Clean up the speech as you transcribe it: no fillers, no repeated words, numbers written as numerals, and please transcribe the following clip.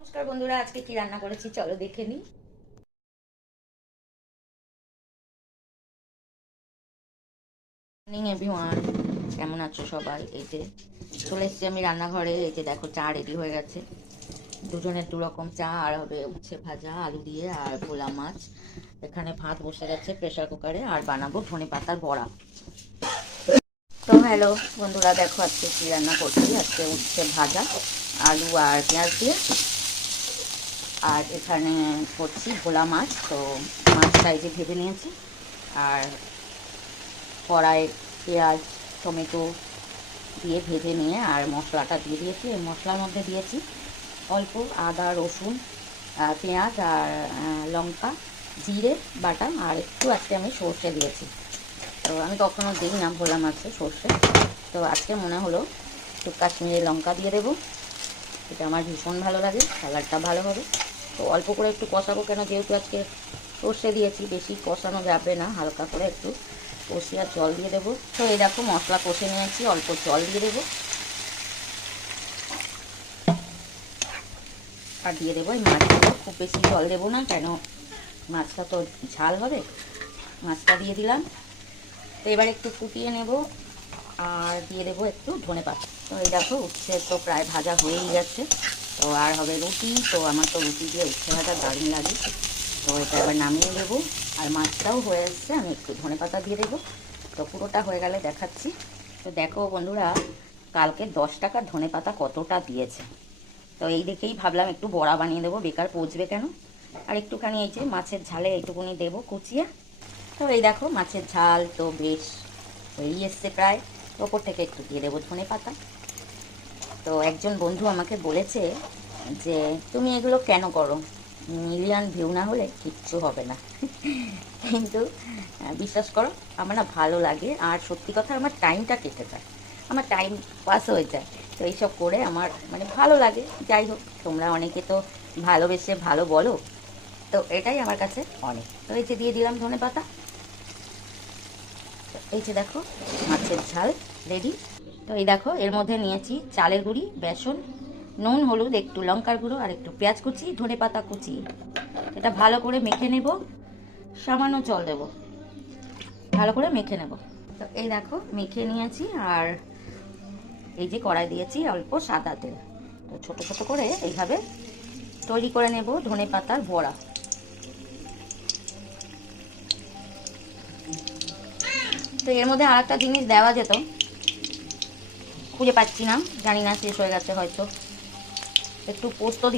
নমস্কার বন্ধুরা, আজকে কি রান্না করেছি চলো দেখে নিই। মর্নিং এভরিওয়ান, কেমন আছো সবাই? এই যে চলে এসেছি আমি রান্নাঘরে। এই যে দেখো, চা রেডি হয়ে গেছে। দুজনের দু রকম চা, আর হবে উচ্ছে ভাজা আলু দিয়ে আর ভোলা মাছ। এখানে ভাত বসে গেছে প্রেসার কুকারে, আর বানাবো ধনে পাতার বড়া। তো হ্যালো বন্ধুরা, দেখো আজকে কি রান্না করছি। আজকে উচ্ছে ভাজা আলু আর পেঁয়াজ দিয়ে, আর এখানে করছি ভোলা মাছ। তো মাছটা এই যে ভেজে নিয়েছি, আর কড়াই পেঁয়াজ টমেটো দিয়ে ভেজে নিয়ে আর মশলাটা দিয়ে দিয়েছি। এই মশলার মধ্যে দিয়েছি অল্প আদা রসুন পেঁয়াজ আর লঙ্কা জিরে বাটা, আর একটু আজকে আমি সর্ষে দিয়েছি। তো আমি কখনো দিই না ভোলা মাছে সর্ষে, তো আজকে মনে হলো একটু কাশ্মীরি লঙ্কা দিয়ে দেবো। এটা আমার ভীষণ ভালো লাগে, কালারটা ভালো হবে। তো অল্প করে একটু কষাবো, কেন যেহেতু আজকে সর্ষে দিয়েছি, বেশি কষানো যাবে না, হালকা করে একটু কষিয়ে আর জল দিয়ে দেবো। তো এই দেখো মশলা কষে নিয়েছি, অল্প জল দিয়ে দেবো, আর দিয়ে দেবো এই মাছগুলো। খুব বেশি জল দেবো না, কেন মাছটা তো ঝাল হবে। মাছটা দিয়ে দিলাম। তো এবার একটু ফুটিয়ে নেব, আর দিয়ে দেবো একটু ধনেপাতা। তো এই দেখো উচ্ছে তো প্রায় ভাজা হয়েই গেছে। তো আর হবে রুটি। তো আমার তো রুটি দিয়ে উচ্ছে ভাজা দারুণ লাগে। তো এটা এবার নামিয়ে দেবো, আর মাছটাও হয়ে এসছে। আমি একটু ধনেপাতা দিয়ে দেবো। তো পুরোটা হয়ে গেলে দেখাচ্ছি। তো দেখো বন্ধুরা, কালকে 10 টাকার ধনেপাতা কতটা দিয়েছে। তো এই দেখেই ভাবলাম একটু বড়া বানিয়ে দেবো, বেকার পচবে কেন। আর একটুখানি এই যে মাছের ঝালে এইটুকুনি দেবো কুচিয়ে। তো এই দেখো মাছের ঝাল তো বেশ হয়েই এসছে প্রায়। ওপর থেকে একটু দিয়ে দেবো ধনেপাতা। তো একজন বন্ধু আমাকে বলেছে যে তুমি এগুলো কেন করো, মিলিয়ন ভিউ না হলে কিচ্ছু হবে না। কিন্তু বিশ্বাস করো, আমার না ভালো লাগে, আর সত্যি কথা আমার টাইমটা কেটে যায়, আমার টাইম পাস হয়ে যায়। তো এইসব করে আমার মানে ভালো লাগে। যাই হোক, তোমরা অনেকে তো ভালোবেসে ভালো বলো, তো এটাই আমার কাছে অনেক। তো এই যে দিয়ে দিলাম ধনেপাতা। এই যে দেখো মাছের ঝাল রেডি। তো এই দেখো এর মধ্যে নিয়েছি চালের গুঁড়ি, বেসন, নুন, হলুদ, একটু লঙ্কার গুঁড়ো, আর একটু পেঁয়াজ কুচি, ধনেপাতা কুচি। এটা ভালো করে মেখে নেব, সামান্য জল দেব, ভালো করে মেখে নেব। তো এই দেখো মেখে নিয়েছি, আর এই যে কড়াই দিয়েছি অল্প সাদা তেল। তো ছোট ছোট করে এইভাবে তৈরি করে নেব ধনেপাতার বড়া। তো এর মধ্যে আর একটা জিনিস দেওয়া যেত, খুঁজে পাচ্ছি না, জানি না, শেষ হয়ে গেছে হয়তো। একটু পোস্ত দিলে